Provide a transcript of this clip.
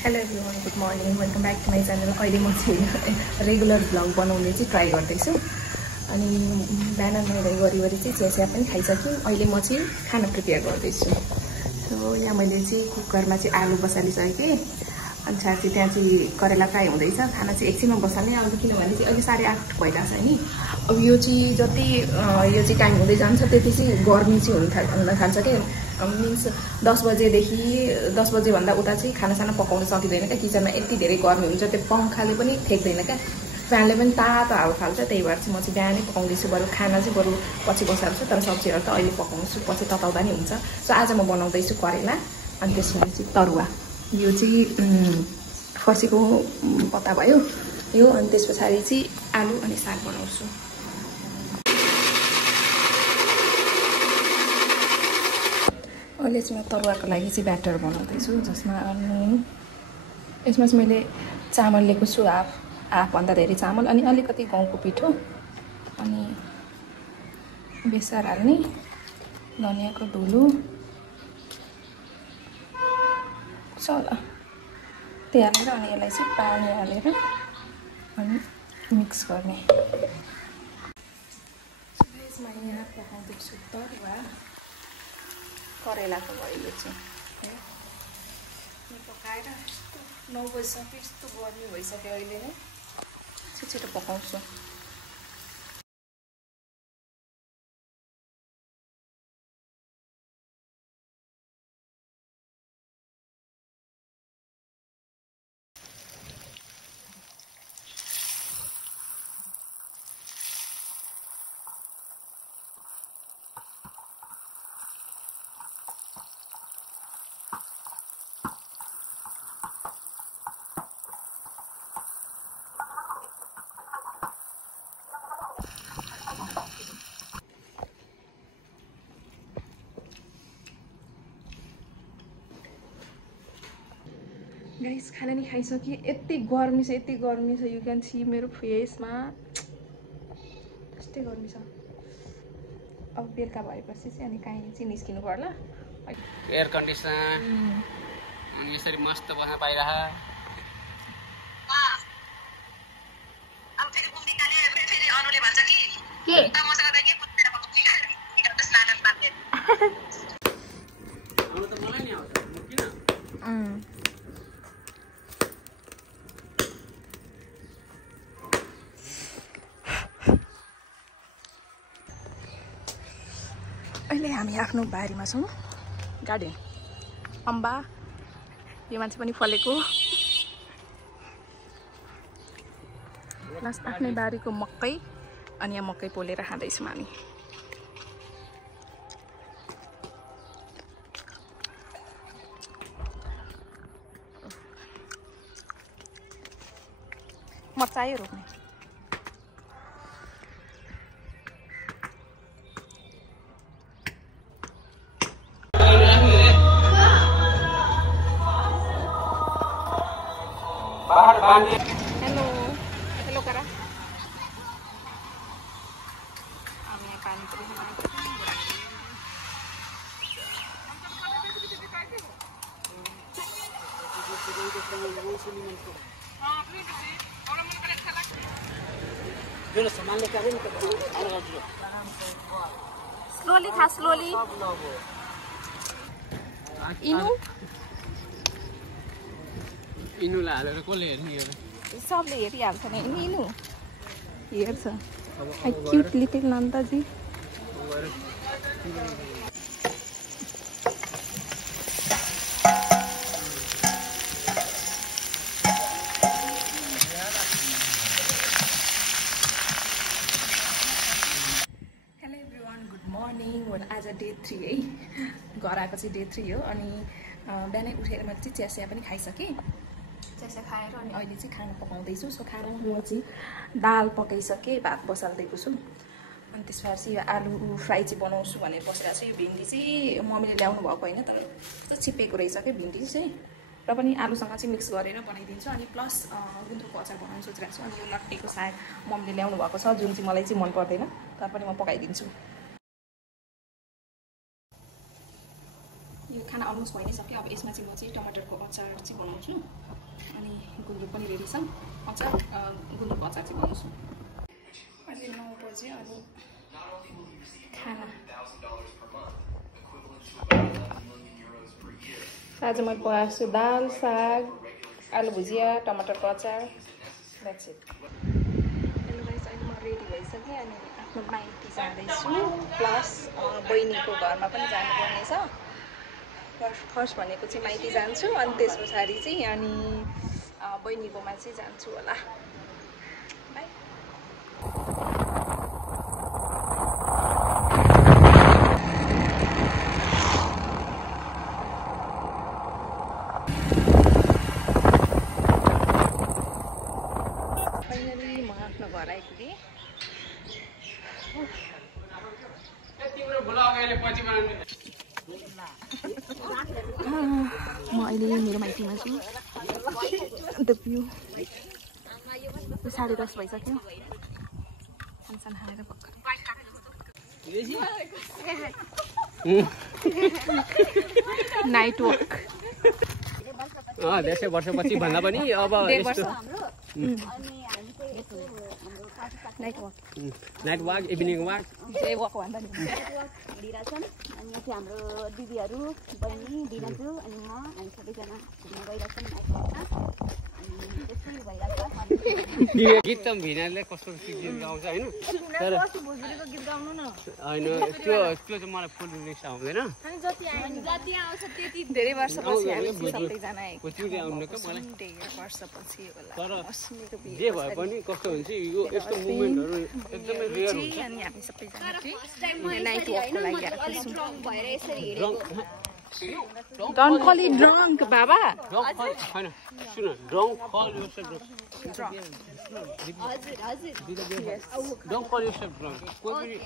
Hello everyone, good morning, welcome back to my channel. अहिले म चाहिँ रेगुलर भ्लग बनाउने चाहिँ ट्राई गर्दैछु। अनि बिहान मैले गरिवरी चाहिँ चिया पनि खाइसकेँ। अहिले म चाहिँ खाना प्रिपेयर गर्दैछु। सो यहाँ मैले चाहिँ कुकरमा चाहिँ आलु बसालिसकेँ। अनि चाहिँ त्यहाँ चाहिँ करेला फ्राई हुँदैछ। खाना चाहिँ एकछिनमा बसाल्ने, अब किनभने चाहिँ अहिले 8:30 भइरहेको छ नि। अब यो चाहिँ जति यो चाहिँ टाइम हुँदै जान्छ त्यति चाहिँ गर्मी चाहिँ हुन थाल्छ कि मिन्स 10 बजेदेखि 10 बजेभन्दा उता चाहिँ खानासाना पकाउन सकिँदैन क्या। किचनमा यति धेरै गर्मी हुन्छ, त्यो पङ्खाले पनि ठेक्दैन क्या, फ्यानले पनि तातो हावा फाल्छ। त्यही भएर चाहिँ म चाहिँ बिहानै पकाउँदैछु। बरु खाना चाहिँ बरु पछि बसाल्छु, तर सब्जीहरू त अहिले पकाउँछु, पछि तताउँदा नि हुन्छ। सो आज म बनाउँदैछु करेला, अनि त्यसपछि चाहिँ तरुवा। यो चाहिँ फर्सीको पत्ता भयो यो, अनि त्यस पछाडि चाहिँ आलु अनि साग बनाउँछु। अहिले चाहिँ म तरुवाको लागि चाहिँ ब्याटर बनाउँदैछु, जसमा यसमा चाहिँ मैले चामल लिएको छु, हाफभन्दा धेरै चामल, अनि अलिकति गहुँको पिठो, अनि बेसार हाल्ने, धनियाँको धुलो, सला त्यही हालेर अनि यसलाई चाहिँ पानी हालेर अनि मिक्स गर्ने। यसमा यहाँ पकाउँदैछु तरुवा करेलाको भयो। यो चाहिँ पकाएर 9 बजिसक्यो, यस्तो गर्मी भइसक्यो अहिले नै, छिटो पकाउँछु। गाइस, खाना नि खाइसकेँ। यति गर्मी छ, यति गर्मी छ, यु क्यान सी मेरो फेसमा त्यस्तै गर्मी छ। अब बेलुका भएपछि चाहिँ अनि कहीँ चाहिँ निस्किनु पर्ला। एयर कन्डिसन अनि यसरी मस्त बस्न पाइरह। अब फेरि बुम्दी काले फेरि अनुले भन्छ कि के मसँग त के पुछेर बुम्दी काले स्नान पार्ने अनु त मलाई नि आउँछ किन? अहिले हामी आफ्नो बारीमा छौँ, गार्डन अम्बा, यो मान्छे पनि फलेको, प्लस आफ्नै बारीको मकै, अनि यहाँ मकै पोलेर खाँदैछौँ हामी। मर्चायो रोप्ने। हेलो हेलो करा हामी यहाँ पानी पनि स्लोली खा, स्लोली। इनुलाई हालेर कसले हेर्ने? सबले हेरिहाल्छ नि, इनु हेर्छ। Cute little Nandaji. Hello everyone, good morning. आज डे 3 है, घर आएको चाहिँ डे 3 हो। अनि बिहानै उठेर मैले चाहिँ चिया पनि खाइसकेँ। चिया खाएर अनि अहिले चाहिँ खाना पकाउँदैछु। सो खाना म चाहिँ दाल पकाइसकेँ, भात बसाल्दैको छु। अनि त्यसपछि यो आलु फ्राई चाहिँ बनाउँछु भनेर बसेर चाहिँ यो भिन्डी चाहिँ मम्मीले ल्याउनु भएको होइन, तर कस्तो छिप्पेको रहेछ क्या भिन्डी चाहिँ, र पनि आलुसँग चाहिँ मिक्स गरेर बनाइदिन्छु। अनि प्लस गुन्द्रुकको अचार बनाउनु सोचिरहेको छु। अनि यो लट्टेको साग मम्मीले ल्याउनु भएको छ, जुन चाहिँ मलाई चाहिँ मन पर्दैन, तर पनि म पकाइदिन्छु। यो खाना अलमोस्ट भइ नै सक्यो। अब यसमा चाहिँ म चाहिँ टमाटरको अचार चाहिँ बनाउँछु अनि गुन्द्रुक पनि रेडी छ। अचार गुन्द्रुकको अचार चाहिँ बनाउँछु। अहिले 9 बजे अनि खाना आज मैले पकाएको छु दाल, साग, आलु भुजिया, टमाटरको अचार। That's it. हेलो गाइस, अहिले म रेडी भइसकेँ अनि आफ्नो माइती जाँदैछु। प्लस बहिनीको घरमा पनि जानुपर्ने छ। फर्स्ट भनेको चाहिँ माइती जान्छु अनि त्यस पछाडि चाहिँ अनि बहिनीकोमा चाहिँ जान्छु होला। बाई। फाइनली म आफ्नो घर आइपुगेँ। म अहिले मेरो माइतीमा छु। द भ्यू 10:30 भइसक्यो। खानसान खाएर भर्खर नाइट वक। 10 वर्षपछि भन्दा पनि अब night walk evening walk day walk भन्दा नि हिँडिरहेछन्। अनि यहाँ हाम्रो दिदीहरू, बहिनी, दिनाजु अनि म हामी सबैजना घुम्न गइरहेछौँ नाइट वकमा। अनि त्यस्तै भइरहेछ। गीत त भिनाले कस्तो गीत गाउँछ होइन, तर भोजपुरीको गीत गाउनु न। होइन त्यो चाहिँ मलाई फुल लिरिक्स आउँदैन। जति आउँछ त्यति धेरै वर्षपछि हामी सबैजना आएको आउनु क्या मलाई। वर्षपछि होला। तर जे भए पनि कस्तो हुन्छ यो यस्तो मुभमेन्टहरू एकदमै रेयर हुन्छ। अनि हामी सबैजना नाइट वकको लागि आएको छौँ। भएर यसरी Don't call it drunk, Baba. Don't call, होइन सुन, don't call yourself drunk. हजुर हजुर Don't call yourself drunk. कोही पनि